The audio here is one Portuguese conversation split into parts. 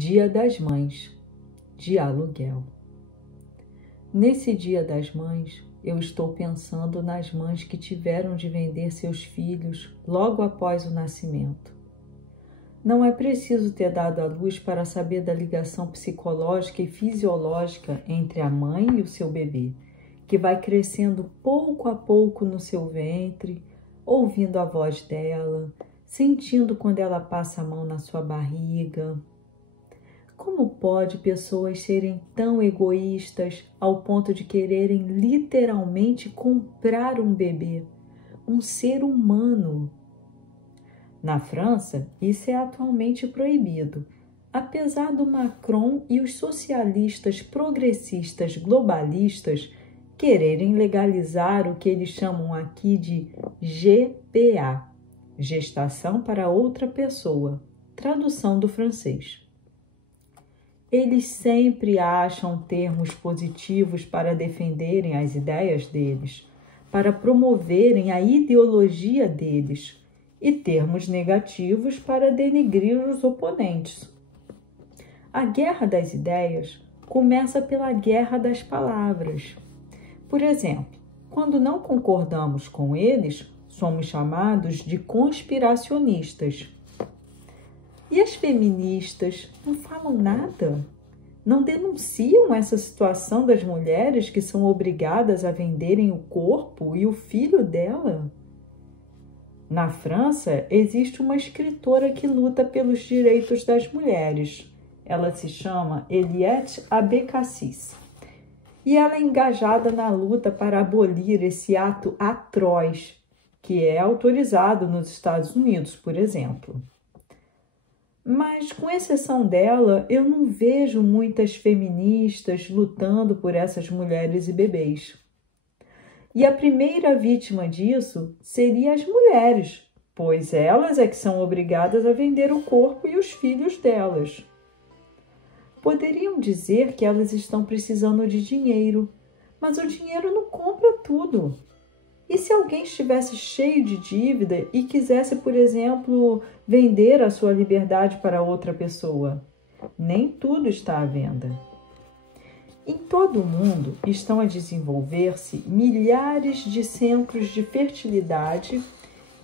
Dia das Mães, de aluguel. Nesse Dia das Mães, eu estou pensando nas mães que tiveram de vender seus filhos logo após o nascimento. Não é preciso ter dado à luz para saber da ligação psicológica e fisiológica entre a mãe e o seu bebê, que vai crescendo pouco a pouco no seu ventre, ouvindo a voz dela, sentindo quando ela passa a mão na sua barriga. Como pode pessoas serem tão egoístas ao ponto de quererem literalmente comprar um bebê, um ser humano? Na França, isso é atualmente proibido, apesar do Macron e os socialistas progressistas globalistas quererem legalizar o que eles chamam aqui de GPA, gestação para outra pessoa, tradução do francês. Eles sempre acham termos positivos para defenderem as ideias deles, para promoverem a ideologia deles, e termos negativos para denigrir os oponentes. A guerra das ideias começa pela guerra das palavras. Por exemplo, quando não concordamos com eles, somos chamados de conspiracionistas. E as feministas não falam nada? Não denunciam essa situação das mulheres que são obrigadas a venderem o corpo e o filho dela? Na França, existe uma escritora que luta pelos direitos das mulheres. Ela se chama Eliette Abécassis. E ela é engajada na luta para abolir esse ato atroz, que é autorizado nos Estados Unidos, por exemplo. Mas, com exceção dela, eu não vejo muitas feministas lutando por essas mulheres e bebês. E a primeira vítima disso seria as mulheres, pois elas é que são obrigadas a vender o corpo e os filhos delas. Poderiam dizer que elas estão precisando de dinheiro, mas o dinheiro não compra tudo. E se alguém estivesse cheio de dívida e quisesse, por exemplo, vender a sua liberdade para outra pessoa? Nem tudo está à venda. Em todo o mundo estão a desenvolver-se milhares de centros de fertilidade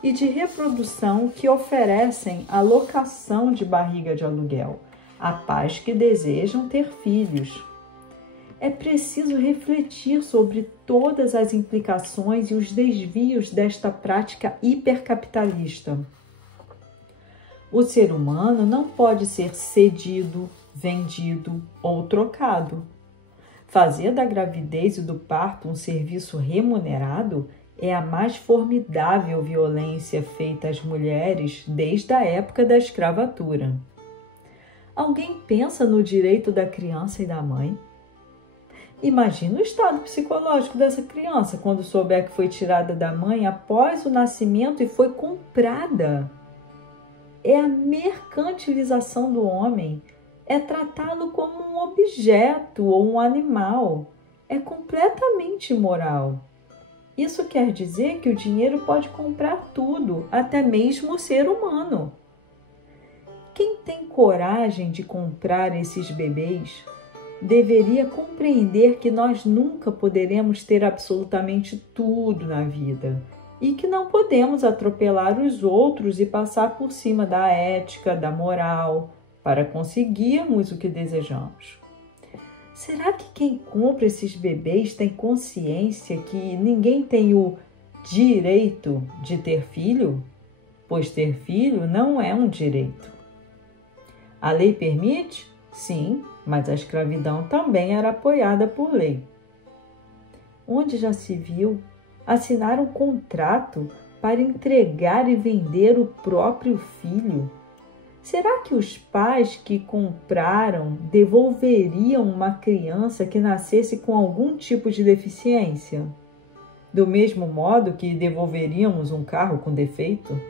e de reprodução que oferecem a locação de barriga de aluguel a pais que desejam ter filhos. É preciso refletir sobre todas as implicações e os desvios desta prática hipercapitalista. O ser humano não pode ser cedido, vendido ou trocado. Fazer da gravidez e do parto um serviço remunerado é a mais formidável violência feita às mulheres desde a época da escravatura. Alguém pensa no direito da criança e da mãe? Imagina o estado psicológico dessa criança quando souber que foi tirada da mãe após o nascimento e foi comprada. É a mercantilização do homem. É tratá-lo como um objeto ou um animal. É completamente imoral. Isso quer dizer que o dinheiro pode comprar tudo, até mesmo o ser humano. Quem tem coragem de comprar esses bebês deveria compreender que nós nunca poderemos ter absolutamente tudo na vida e que não podemos atropelar os outros e passar por cima da ética, da moral, para conseguirmos o que desejamos. Será que quem compra esses bebês tem consciência que ninguém tem o direito de ter filho? Pois ter filho não é um direito. A lei permite? Sim, mas a escravidão também era apoiada por lei. Onde já se viu assinar um contrato para entregar e vender o próprio filho? Será que os pais que compraram devolveriam uma criança que nascesse com algum tipo de deficiência? Do mesmo modo que devolveríamos um carro com defeito?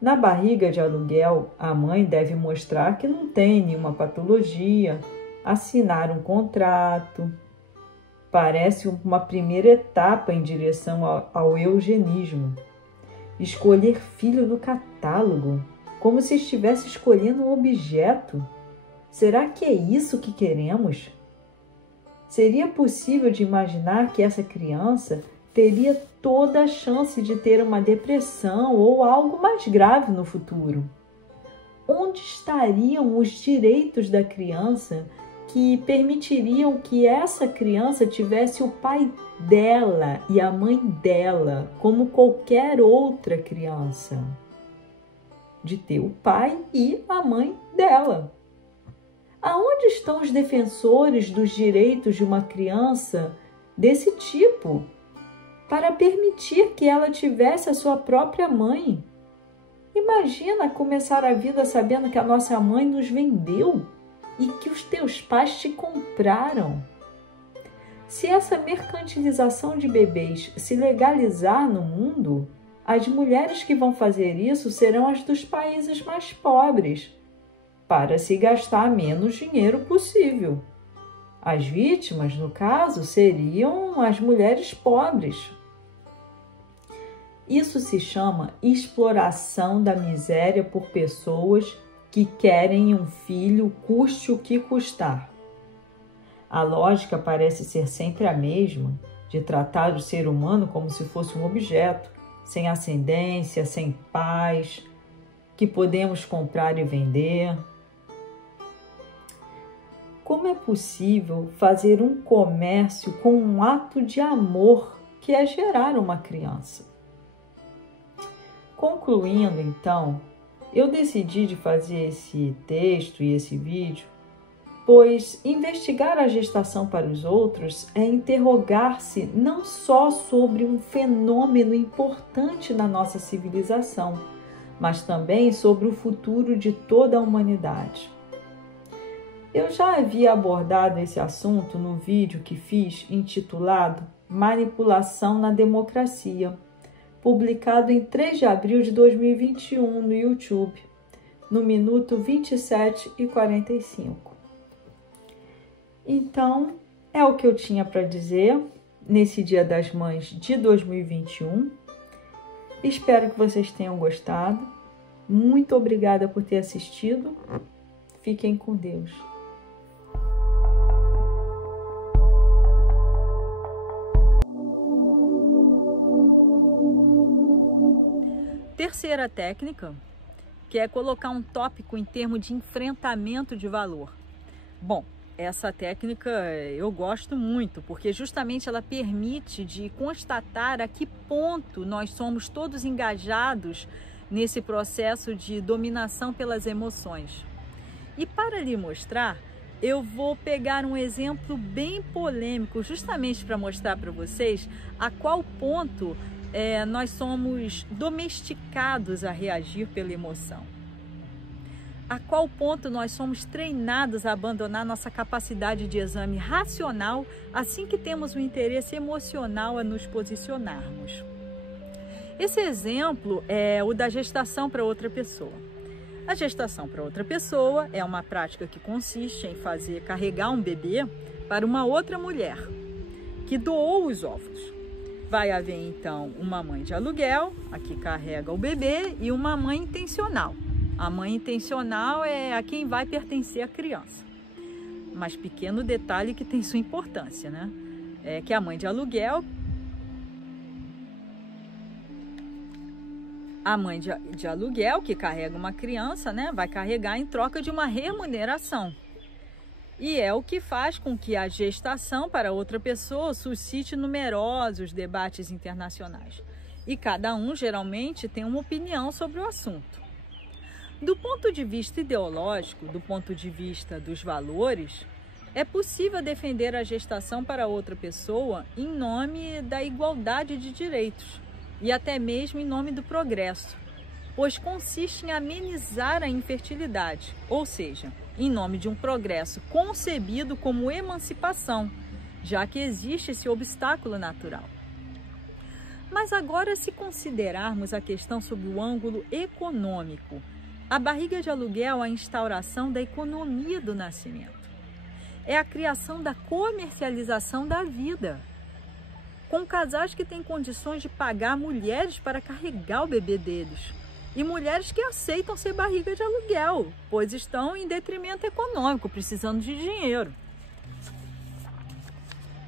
Na barriga de aluguel, a mãe deve mostrar que não tem nenhuma patologia, assinar um contrato. Parece uma primeira etapa em direção ao eugenismo. Escolher filho no catálogo. como se estivesse escolhendo um objeto. Será que é isso que queremos? Seria possível de imaginar que essa criança teria toda a chance de ter uma depressão ou algo mais grave no futuro? Onde estariam os direitos da criança que permitiriam que essa criança tivesse o pai dela e a mãe dela, como qualquer outra criança? De ter o pai e a mãe dela. Aonde estão os defensores dos direitos de uma criança desse tipo, para permitir que ela tivesse a sua própria mãe? Imagina começar a vida sabendo que a nossa mãe nos vendeu e que os teus pais te compraram. Se essa mercantilização de bebês se legalizar no mundo, as mulheres que vão fazer isso serão as dos países mais pobres, para se gastar menos dinheiro possível. As vítimas, no caso, seriam as mulheres pobres. Isso se chama exploração da miséria por pessoas que querem um filho, custe o que custar. A lógica parece ser sempre a mesma, de tratar o ser humano como se fosse um objeto, sem ascendência, sem paz, que podemos comprar e vender. Como é possível fazer um comércio com um ato de amor que é gerar uma criança? Concluindo, então, eu decidi de fazer esse texto e esse vídeo, pois investigar a gestação para os outros é interrogar-se não só sobre um fenômeno importante na nossa civilização, mas também sobre o futuro de toda a humanidade. Eu já havia abordado esse assunto no vídeo que fiz intitulado Manipulação na Democracia, publicado em 3 de abril de 2021 no YouTube, no minuto 27:45. Então, é o que eu tinha para dizer nesse Dia das Mães de 2021. Espero que vocês tenham gostado. Muito obrigada por ter assistido. Fiquem com Deus. Terceira técnica, que é colocar um tópico em termos de enfrentamento de valor. Bom, essa técnica eu gosto muito, porque justamente ela permite de constatar a que ponto nós somos todos engajados nesse processo de dominação pelas emoções. E para lhe mostrar, eu vou pegar um exemplo bem polêmico, justamente para mostrar para vocês a qual ponto nós somos domesticados a reagir pela emoção. A qual ponto nós somos treinados a abandonar nossa capacidade de exame racional assim que temos um interesse emocional a nos posicionarmos. Esse exemplo é o da gestação para outra pessoa. A gestação para outra pessoa é uma prática que consiste em fazer carregar um bebê para uma outra mulher que doou os óvulos. Vai haver então uma mãe de aluguel, a que carrega o bebê, e uma mãe intencional. A mãe intencional é a quem vai pertencer a criança. Mas pequeno detalhe que tem sua importância, né? É que a mãe de aluguel, que carrega uma criança, né, vai carregar em troca de uma remuneração. E é o que faz com que a gestação para outra pessoa suscite numerosos debates internacionais. E cada um geralmente tem uma opinião sobre o assunto. Do ponto de vista ideológico, do ponto de vista dos valores, é possível defender a gestação para outra pessoa em nome da igualdade de direitos e até mesmo em nome do progresso, pois consiste em amenizar a infertilidade, ou seja, em nome de um progresso concebido como emancipação, já que existe esse obstáculo natural. Mas agora, se considerarmos a questão sob o ângulo econômico, a barriga de aluguel é a instauração da economia do nascimento. É a criação da comercialização da vida, com casais que têm condições de pagar mulheres para carregar o bebê deles, e mulheres que aceitam ser barriga de aluguel, pois estão em detrimento econômico, precisando de dinheiro.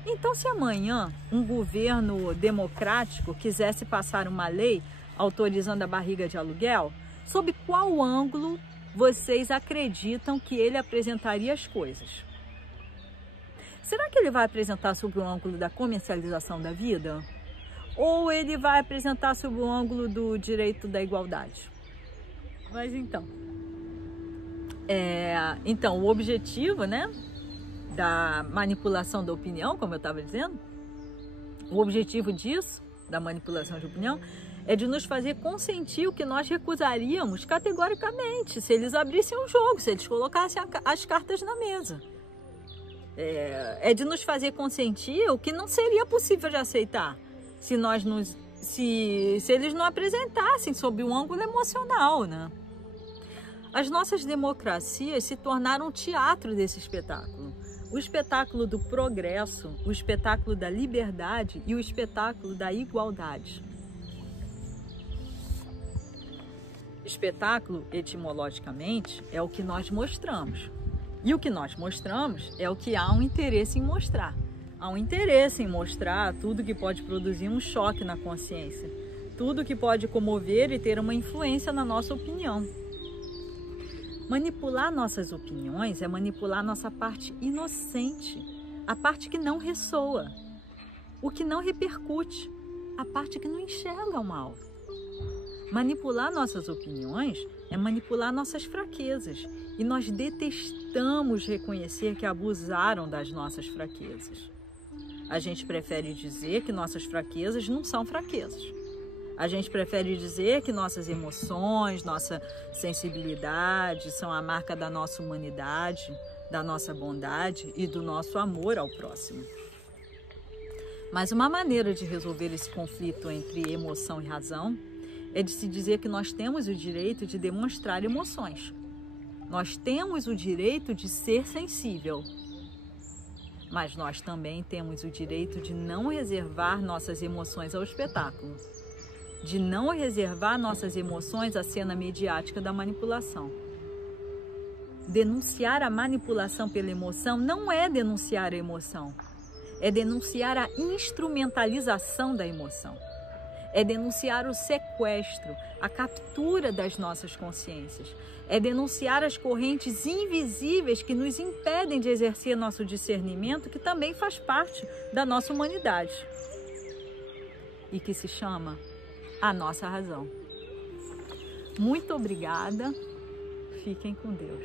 Então, se amanhã um governo democrático quisesse passar uma lei autorizando a barriga de aluguel, sob qual ângulo vocês acreditam que ele apresentaria as coisas? Será que ele vai apresentar sob o ângulo da comercialização da vida? Ou ele vai apresentar sob o ângulo do direito da igualdade? Mas então, o objetivo, né, da manipulação da opinião, como eu estava dizendo, o objetivo disso, da manipulação de opinião, é de nos fazer consentir o que nós recusaríamos categoricamente se eles abrissem o jogo, se eles colocassem as cartas na mesa. É de nos fazer consentir o que não seria possível de aceitar se eles não apresentassem sob um ângulo emocional, né? As nossas democracias se tornaram um teatro desse espetáculo. O espetáculo do progresso, o espetáculo da liberdade e o espetáculo da igualdade. Espetáculo, etimologicamente, é o que nós mostramos. E o que nós mostramos é o que há um interesse em mostrar. Há um interesse em mostrar tudo que pode produzir um choque na consciência, tudo que pode comover e ter uma influência na nossa opinião. Manipular nossas opiniões é manipular nossa parte inocente, a parte que não ressoa, o que não repercute, a parte que não enxerga o mal. Manipular nossas opiniões é manipular nossas fraquezas, e nós detestamos reconhecer que abusaram das nossas fraquezas. A gente prefere dizer que nossas fraquezas não são fraquezas. A gente prefere dizer que nossas emoções, nossa sensibilidade são a marca da nossa humanidade, da nossa bondade e do nosso amor ao próximo. Mas uma maneira de resolver esse conflito entre emoção e razão é de se dizer que nós temos o direito de demonstrar emoções. Nós temos o direito de ser sensível. Mas nós também temos o direito de não reservar nossas emoções ao espetáculo, de não reservar nossas emoções à cena mediática da manipulação. Denunciar a manipulação pela emoção não é denunciar a emoção, é denunciar a instrumentalização da emoção. É denunciar o sequestro, a captura das nossas consciências. É denunciar as correntes invisíveis que nos impedem de exercer nosso discernimento, que também faz parte da nossa humanidade. E que se chama a nossa razão. Muito obrigada. Fiquem com Deus.